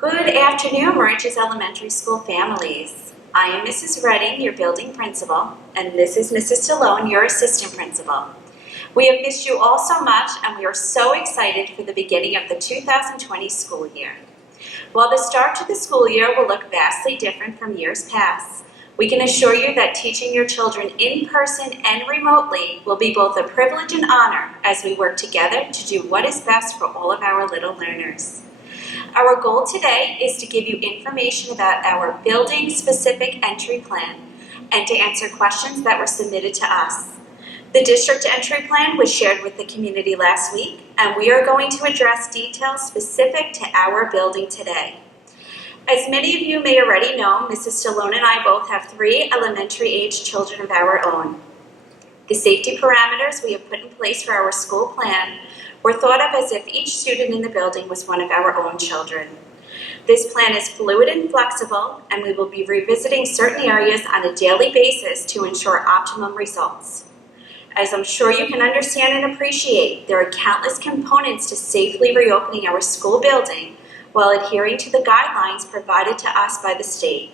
Good afternoon, Moriches Elementary School families. I am Mrs. Redding, your building principal, and this is Mrs. Stallone, your assistant principal. We have missed you all so much, and we are so excited for the beginning of the 2020 school year. While the start to the school year will look vastly different from years past, we can assure you that teaching your children in person and remotely will be both a privilege and honor as we work together to do what is best for all of our little learners. Our goal today is to give you information about our building-specific entry plan and to answer questions that were submitted to us. The district entry plan was shared with the community last week, and we are going to address details specific to our building today. As many of you may already know, Mrs. Stallone and I both have 3 elementary-age children of our own. The safety parameters we have put in place for our school plan were thought of as if each student in the building was one of our own children. This plan is fluid and flexible, and we will be revisiting certain areas on a daily basis to ensure optimum results. As I'm sure you can understand and appreciate, there are countless components to safely reopening our school building while adhering to the guidelines provided to us by the state.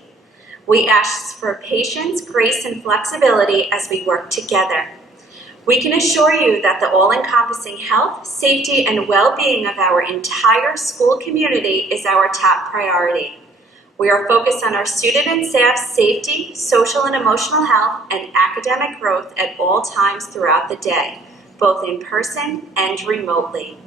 We ask for patience, grace, and flexibility as we work together. We can assure you that the all-encompassing health, safety, and well-being of our entire school community is our top priority. We are focused on our student and staff's safety, social and emotional health, and academic growth at all times throughout the day, both in person and remotely.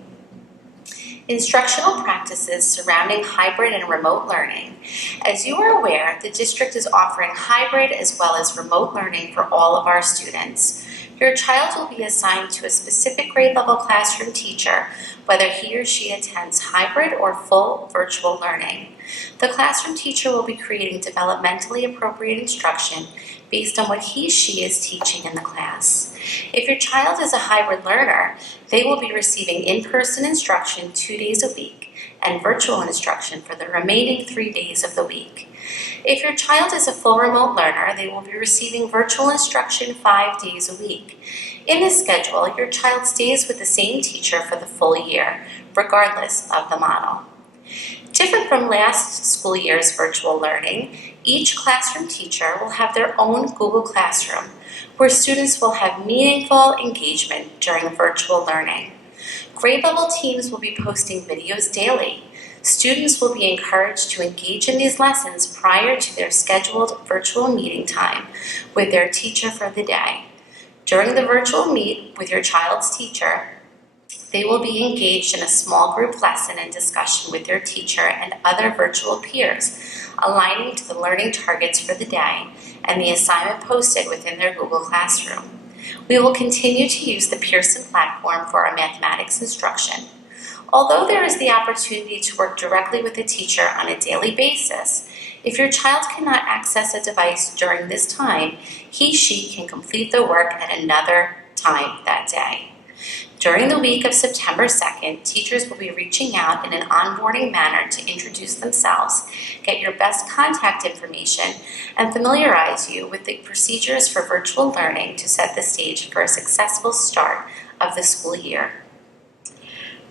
Instructional practices surrounding hybrid and remote learning. As you are aware, the district is offering hybrid as well as remote learning for all of our students. Your child will be assigned to a specific grade level classroom teacher, whether he or she attends hybrid or full virtual learning. The classroom teacher will be creating developmentally appropriate instruction based on what she is teaching in the class. If your child is a hybrid learner, they will be receiving in-person instruction 2 days a week and virtual instruction for the remaining 3 days of the week. If your child is a full remote learner, they will be receiving virtual instruction 5 days a week. In this schedule, your child stays with the same teacher for the full year, regardless of the model. Different from last school year's virtual learning, each classroom teacher will have their own Google Classroom, where students will have meaningful engagement during virtual learning. Grade level teams will be posting videos daily. Students will be encouraged to engage in these lessons prior to their scheduled virtual meeting time with their teacher for the day. During the virtual meet with your child's teacher, they will be engaged in a small group lesson and discussion with their teacher and other virtual peers, aligning to the learning targets for the day and the assignment posted within their Google Classroom. We will continue to use the Pearson platform for our mathematics instruction. Although there is the opportunity to work directly with the teacher on a daily basis, if your child cannot access a device during this time, she can complete the work at another time that day. During the week of September 2nd, teachers will be reaching out in an onboarding manner to introduce themselves, get your best contact information, and familiarize you with the procedures for virtual learning to set the stage for a successful start of the school year.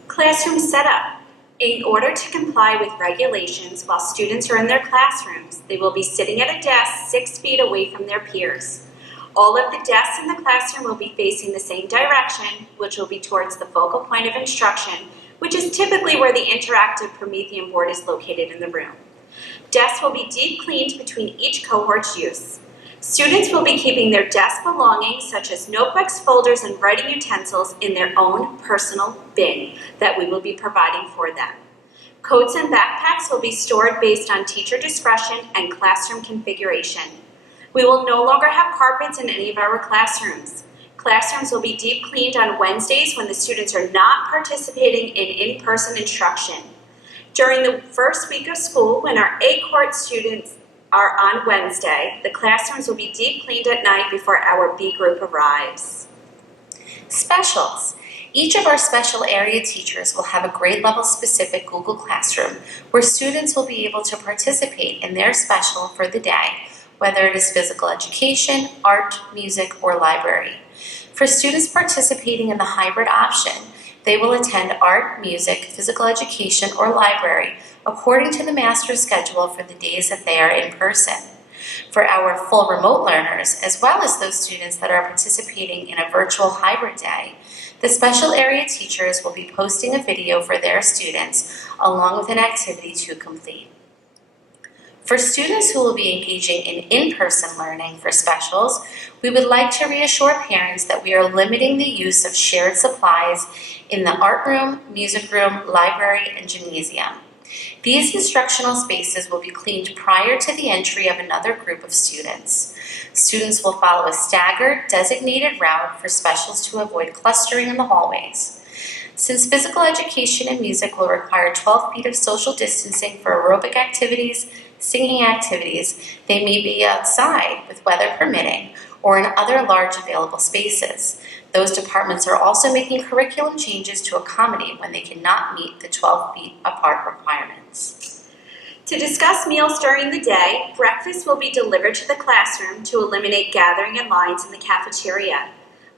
Classroom setup. In order to comply with regulations while students are in their classrooms, they will be sitting at a desk 6 feet away from their peers. All of the desks in the classroom will be facing the same direction, which will be towards the focal point of instruction, which is typically where the interactive Promethean board is located in the room. Desks will be deep cleaned between each cohort's use. Students will be keeping their desk belongings, such as notebooks, folders, and writing utensils, in their own personal bin that we will be providing for them. Coats and backpacks will be stored based on teacher discretion and classroom configuration. We will no longer have carpets in any of our classrooms. Classrooms will be deep cleaned on Wednesdays when the students are not participating in in-person instruction. During the first week of school, when our A-Court students are on Wednesday, the classrooms will be deep cleaned at night before our B group arrives. Specials. Each of our special area teachers will have a grade level specific Google Classroom where students will be able to participate in their special for the day, whether it is physical education, art, music, or library. For students participating in the hybrid option, They will attend art, music, physical education, or library according to the master's schedule for the days that they are in person. For our full remote learners, as well as those students that are participating in a virtual hybrid day, the special area teachers will be posting a video for their students along with an activity to complete. For students who will be engaging in in-person learning for specials, we would like to reassure parents that we are limiting the use of shared supplies in the art room, music room, library, and gymnasium. These instructional spaces will be cleaned prior to the entry of another group of students. Students will follow a staggered, designated route for specials to avoid clustering in the hallways. Since physical education and music will require 12 feet of social distancing for aerobic activities, singing activities, they may be outside with weather permitting or in other large available spaces. Those departments are also making curriculum changes to accommodate when they cannot meet the 12 feet apart requirements. To discuss meals during the day, breakfast will be delivered to the classroom to eliminate gathering in lines in the cafeteria.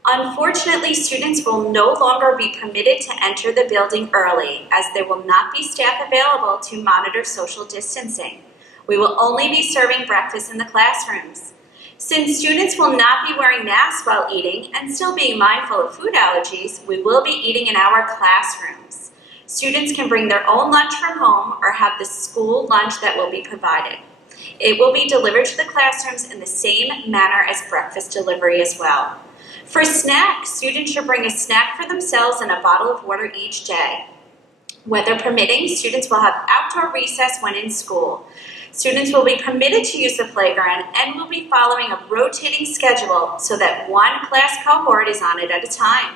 Unfortunately, students will no longer be permitted to enter the building early, as there will not be staff available to monitor social distancing. We will only be serving breakfast in the classrooms. Since students will not be wearing masks while eating and still being mindful of food allergies, we will be eating in our classrooms. Students can bring their own lunch from home or have the school lunch that will be provided. It will be delivered to the classrooms in the same manner as breakfast delivery as well. For snacks, students should bring a snack for themselves and a bottle of water each day. Weather permitting, students will have outdoor recess when in school. Students will be permitted to use the playground and will be following a rotating schedule so that one class cohort is on it at a time.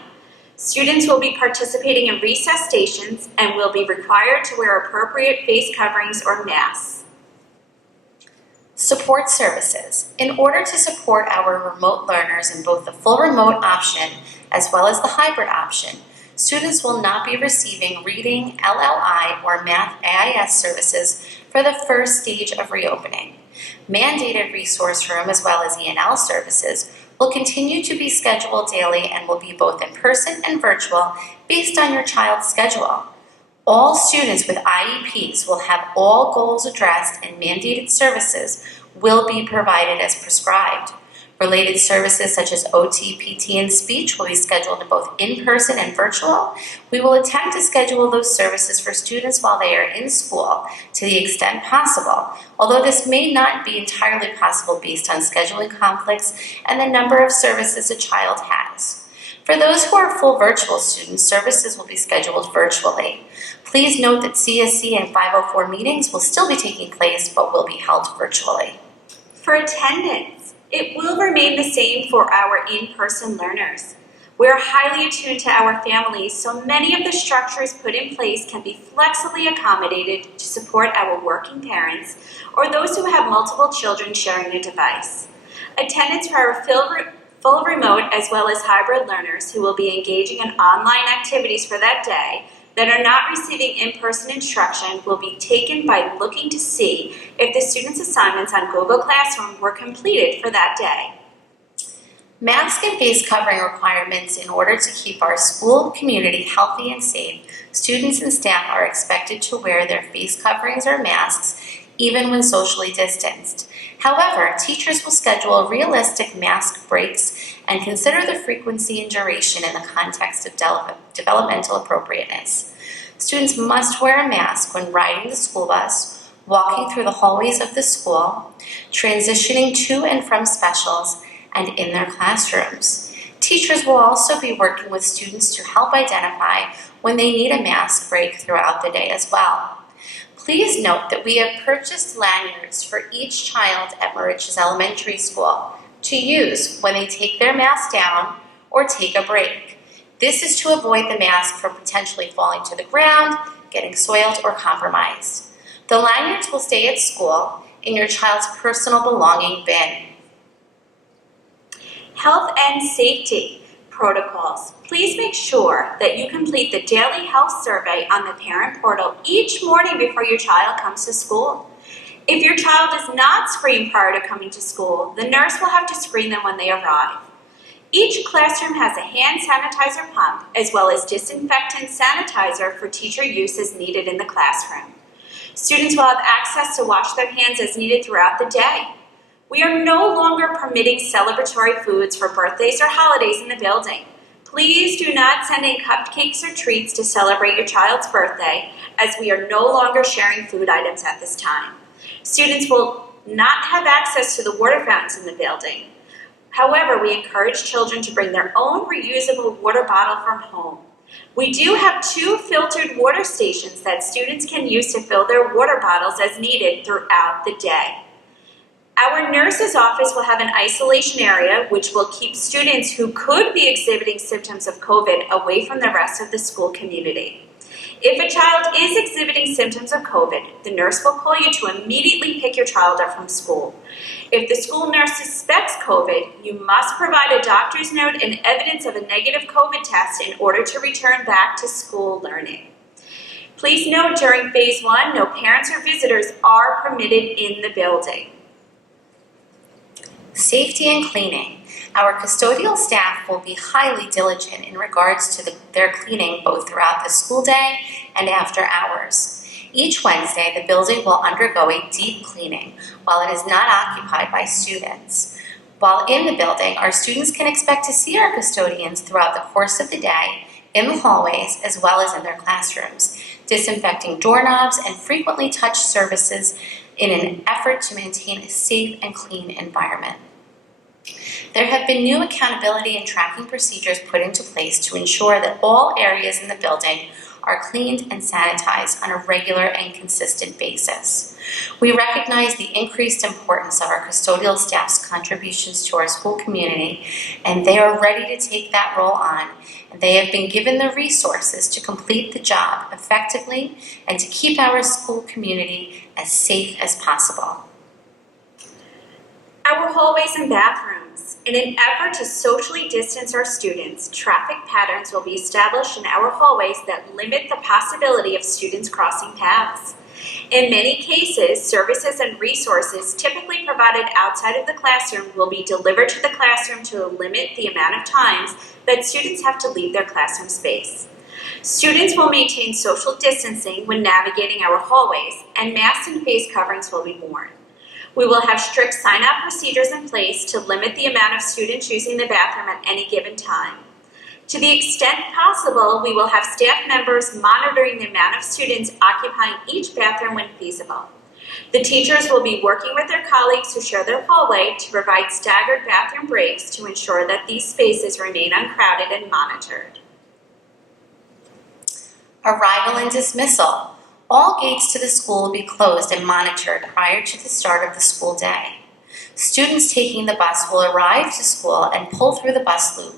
Students will be participating in recess stations and will be required to wear appropriate face coverings or masks. Support services. In order to support our remote learners in both the full remote option as well as the hybrid option, students will not be receiving reading, LLI, or math AIS services for the first stage of reopening. Mandated resource room as well as ENL services will continue to be scheduled daily and will be both in person and virtual based on your child's schedule. All students with IEPs will have all goals addressed and mandated services will be provided as prescribed. Related services such as OT, PT, and speech will be scheduled both in person and virtual. We will attempt to schedule those services for students while they are in school to the extent possible, although this may not be entirely possible based on scheduling conflicts and the number of services a child has. For those who are full virtual students, services will be scheduled virtually. Please note that CSC and 504 meetings will still be taking place but will be held virtually. For attendance, it will remain the same for our in-person learners. We are highly attuned to our families, so many of the structures put in place can be flexibly accommodated to support our working parents or those who have multiple children sharing a device. Attendance for our full remote as well as hybrid learners who will be engaging in online activities for that day that are not receiving in-person instruction will be taken by looking to see if the students' assignments on Google Classroom were completed for that day. Mask and face covering requirements. In order to keep our school community healthy and safe, students and staff are expected to wear their face coverings or masks even when socially distanced. However, teachers will schedule realistic mask breaks and consider the frequency and duration in the context of developmental appropriateness. Students must wear a mask when riding the school bus, walking through the hallways of the school, transitioning to and from specials, and in their classrooms. Teachers will also be working with students to help identify when they need a mask break throughout the day as well. Please note that we have purchased lanyards for each child at Moriches Elementary School to use when they take their mask down or take a break. This is to avoid the mask from potentially falling to the ground, getting soiled, or compromised. The lanyards will stay at school in your child's personal belonging bin. Health and safety protocols. Please make sure that you complete the daily health survey on the parent portal each morning before your child comes to school. If your child is not screened prior to coming to school, the nurse will have to screen them when they arrive. Each classroom has a hand sanitizer pump as well as disinfectant sanitizer for teacher use as needed in the classroom. Students will have access to wash their hands as needed throughout the day. We are no longer permitting celebratory foods for birthdays or holidays in the building. Please do not send in cupcakes or treats to celebrate your child's birthday, as we are no longer sharing food items at this time. Students will not have access to the water fountains in the building. However, we encourage children to bring their own reusable water bottle from home. We do have 2 filtered water stations that students can use to fill their water bottles as needed throughout the day. Our nurse's office will have an isolation area which will keep students who could be exhibiting symptoms of COVID away from the rest of the school community. If a child is exhibiting symptoms of COVID, the nurse will call you to immediately pick your child up from school. If the school nurse suspects COVID, you must provide a doctor's note and evidence of a negative COVID test in order to return back to school learning. Please note during phase 1, no parents or visitors are permitted in the building. Safety and cleaning. Our custodial staff will be highly diligent in regards to their cleaning both throughout the school day and after hours. Each Wednesday, the building will undergo a deep cleaning while it is not occupied by students. While in the building, our students can expect to see our custodians throughout the course of the day in the hallways as well as in their classrooms, disinfecting doorknobs and frequently touch surfaces in an effort to maintain a safe and clean environment. There have been new accountability and tracking procedures put into place to ensure that all areas in the building are cleaned and sanitized on a regular and consistent basis. We recognize the increased importance of our custodial staff's contributions to our school community, and they are ready to take that role on, and they have been given the resources to complete the job effectively and to keep our school community as safe as possible. Our hallways and bathrooms. In an effort to socially distance our students, traffic patterns will be established in our hallways that limit the possibility of students crossing paths. In many cases, services and resources typically provided outside of the classroom will be delivered to the classroom to limit the amount of times that students have to leave their classroom space. Students will maintain social distancing when navigating our hallways, and masks and face coverings will be worn. We will have strict sign-out procedures in place to limit the amount of students using the bathroom at any given time. To the extent possible, we will have staff members monitoring the amount of students occupying each bathroom when feasible. The teachers will be working with their colleagues who share their hallway to provide staggered bathroom breaks to ensure that these spaces remain uncrowded and monitored. Arrival and dismissal. All gates to the school will be closed and monitored prior to the start of the school day. Students taking the bus will arrive to school and pull through the bus loop.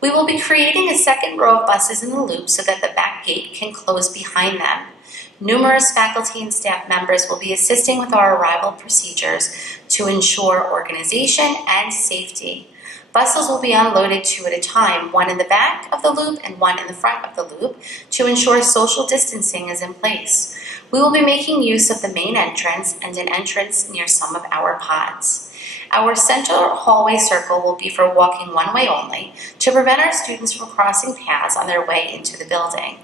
We will be creating a second row of buses in the loop so that the back gate can close behind them. Numerous faculty and staff members will be assisting with our arrival procedures to ensure organization and safety. Buses will be unloaded 2 at a time, one in the back of the loop and one in the front of the loop, to ensure social distancing is in place. We will be making use of the main entrance and an entrance near some of our pods. Our center hallway circle will be for walking one way only to prevent our students from crossing paths on their way into the building.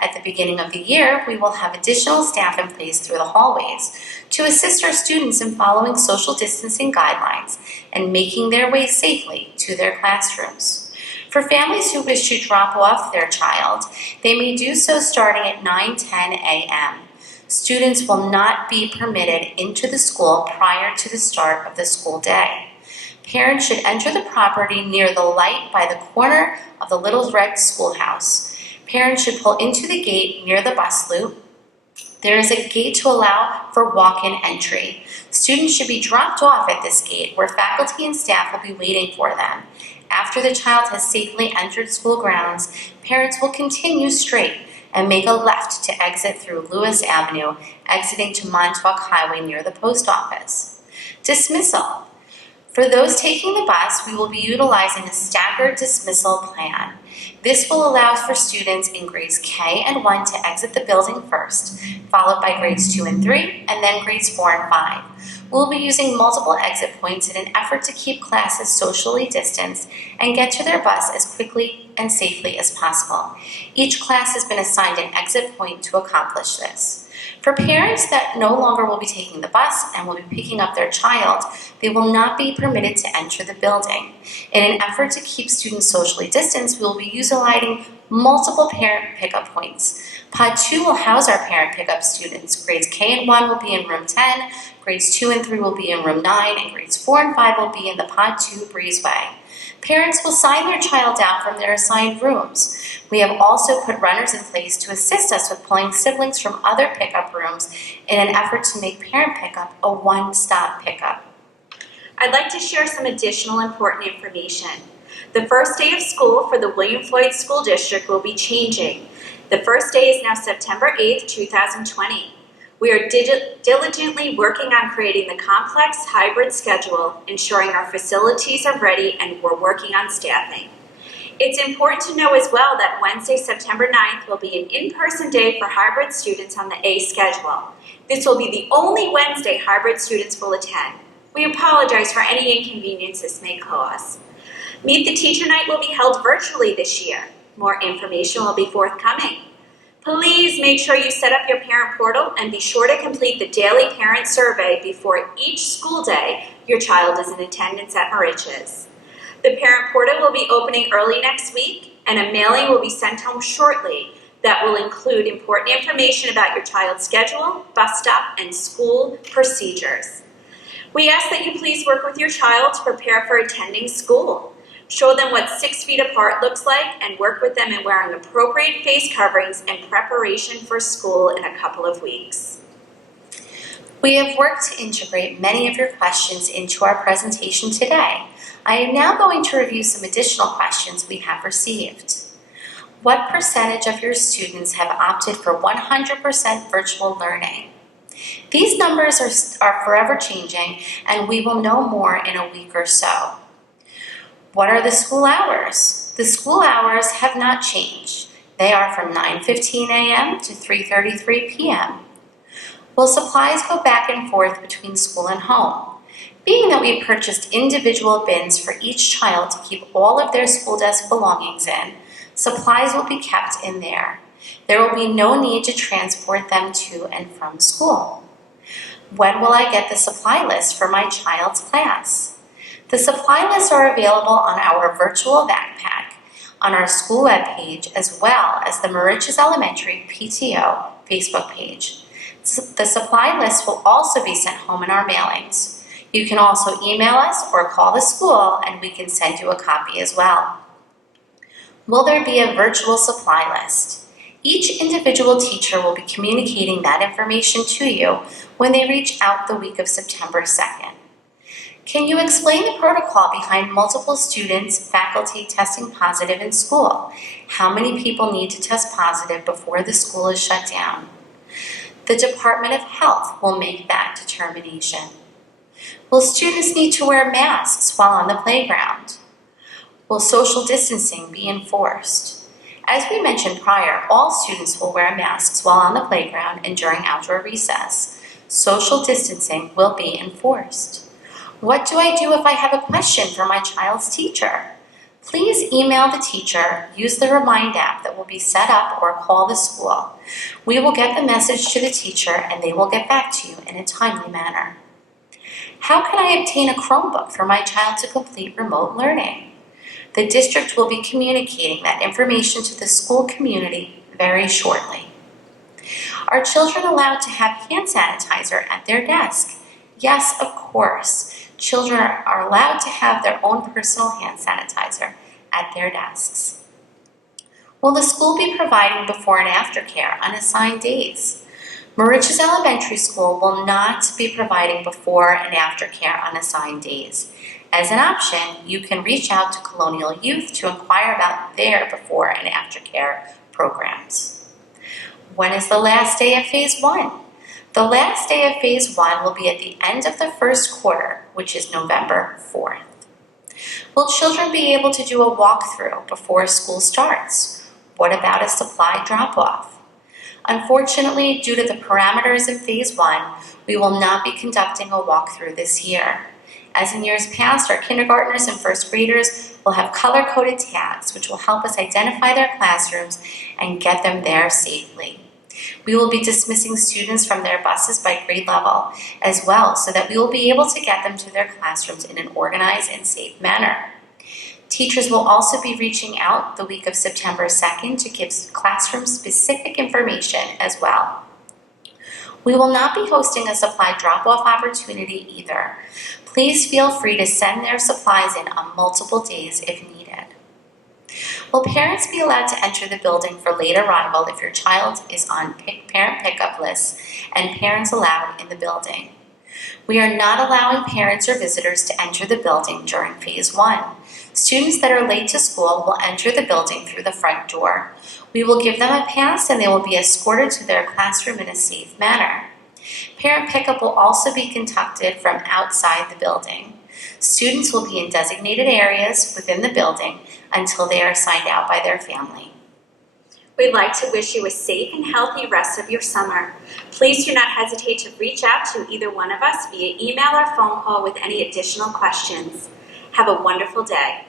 At the beginning of the year, we will have additional staff in place through the hallways to assist our students in following social distancing guidelines and making their way safely to their classrooms. For families who wish to drop off their child, they may do so starting at 9:10 a.m. Students will not be permitted into the school prior to the start of the school day. Parents should enter the property near the light by the corner of the Little Red Schoolhouse. Parents should pull into the gate near the bus loop. There is a gate to allow for walk-in entry. Students should be dropped off at this gate where faculty and staff will be waiting for them. After the child has safely entered school grounds, parents will continue straight and make a left to exit through Lewis Avenue, exiting to Montauk Highway near the post office. Dismissal. For those taking the bus, we will be utilizing a staggered dismissal plan. This will allow for students in grades K and 1 to exit the building first, followed by grades 2 and 3, and then grades 4 and 5. We'll be using multiple exit points in an effort to keep classes socially distanced and get to their bus as quickly and safely as possible. Each class has been assigned an exit point to accomplish this. For parents that no longer will be taking the bus and will be picking up their child, they will not be permitted to enter the building. In an effort to keep students socially distanced, we will be utilizing multiple parent pickup points. Pod 2 will house our parent pickup students. Grades K and 1 will be in room 10, grades 2 and 3 will be in room 9, and grades 4 and 5 will be in the Pod 2 breezeway. Parents will sign their child out from their assigned rooms. We have also put runners in place to assist us with pulling siblings from other pickup rooms in an effort to make parent pickup a one-stop pickup. I'd like to share some additional important information. The first day of school for the William Floyd School District will be changing. The first day is now September 8th, 2020. We are diligently working on creating the complex hybrid schedule, ensuring our facilities are ready, and we're working on staffing. It's important to know as well that Wednesday, September 9th will be an in-person day for hybrid students on the A schedule. This will be the only Wednesday hybrid students will attend. We apologize for any inconvenience this may cause. Meet the Teacher Night will be held virtually this year. More information will be forthcoming. Please make sure you set up your parent portal and be sure to complete the daily parent survey before each school day your child is in attendance at Moriches. The parent portal will be opening early next week, and a mailing will be sent home shortly that will include important information about your child's schedule, bus stop, and school procedures. We ask that you please work with your child to prepare for attending school. Show them what 6 feet apart looks like and work with them in wearing appropriate face coverings in preparation for school in a couple of weeks. We have worked to integrate many of your questions into our presentation today. I am now going to review some additional questions we have received. What percentage of your students have opted for 100% virtual learning? These numbers are forever changing, and we will know more in a week or so. What are the school hours? The school hours have not changed. They are from 9:15 a.m. to 3:33 p.m. Will supplies go back and forth between school and home? Being that we purchased individual bins for each child to keep all of their school desk belongings in, supplies will be kept in there. There will be no need to transport them to and from school. When will I get the supply list for my child's class? The supply lists are available on our virtual backpack, on our school webpage, as well as the Moriches Elementary PTO Facebook page. The supply list will also be sent home in our mailings. You can also email us or call the school and we can send you a copy as well. Will there be a virtual supply list? Each individual teacher will be communicating that information to you when they reach out the week of September 2nd. Can you explain the protocol behind multiple students, faculty testing positive in school? How many people need to test positive before the school is shut down? The Department of Health will make that determination. Will students need to wear masks while on the playground? Will social distancing be enforced? As we mentioned prior, all students will wear masks while on the playground and during outdoor recess. Social distancing will be enforced. What do I do if I have a question for my child's teacher? Please email the teacher, use the Remind app that will be set up, or call the school. We will get the message to the teacher and they will get back to you in a timely manner. How can I obtain a Chromebook for my child to complete remote learning? The district will be communicating that information to the school community very shortly. Are children allowed to have hand sanitizer at their desk? Yes, of course. Children are allowed to have their own personal hand sanitizer at their desks. Will the school be providing before and after care on assigned days? Moriches Elementary School will not be providing before and after care on assigned days. As an option, you can reach out to Colonial Youth to inquire about their before and after care programs. When is the last day of Phase 1? The last day of Phase 1 will be at the end of the first quarter, which is November 4th. Will children be able to do a walkthrough before school starts? What about a supply drop-off? Unfortunately, due to the parameters of Phase 1, we will not be conducting a walkthrough this year. As in years past, our kindergartners and first graders will have color-coded tags, which will help us identify their classrooms and get them there safely. We will be dismissing students from their buses by grade level as well, so that we will be able to get them to their classrooms in an organized and safe manner. Teachers will also be reaching out the week of September 2nd to give classroom-specific information as well. We will not be hosting a supply drop-off opportunity either. Please feel free to send their supplies in on multiple days if needed. Will parents be allowed to enter the building for late arrival if your child is on parent pickup lists and parents allowed in the building? We are not allowing parents or visitors to enter the building during Phase 1. Students that are late to school will enter the building through the front door. We will give them a pass and they will be escorted to their classroom in a safe manner. Parent pickup will also be conducted from outside the building. Students will be in designated areas within the building until they are signed out by their family. We'd like to wish you a safe and healthy rest of your summer. Please do not hesitate to reach out to either one of us via email or phone call with any additional questions. Have a wonderful day.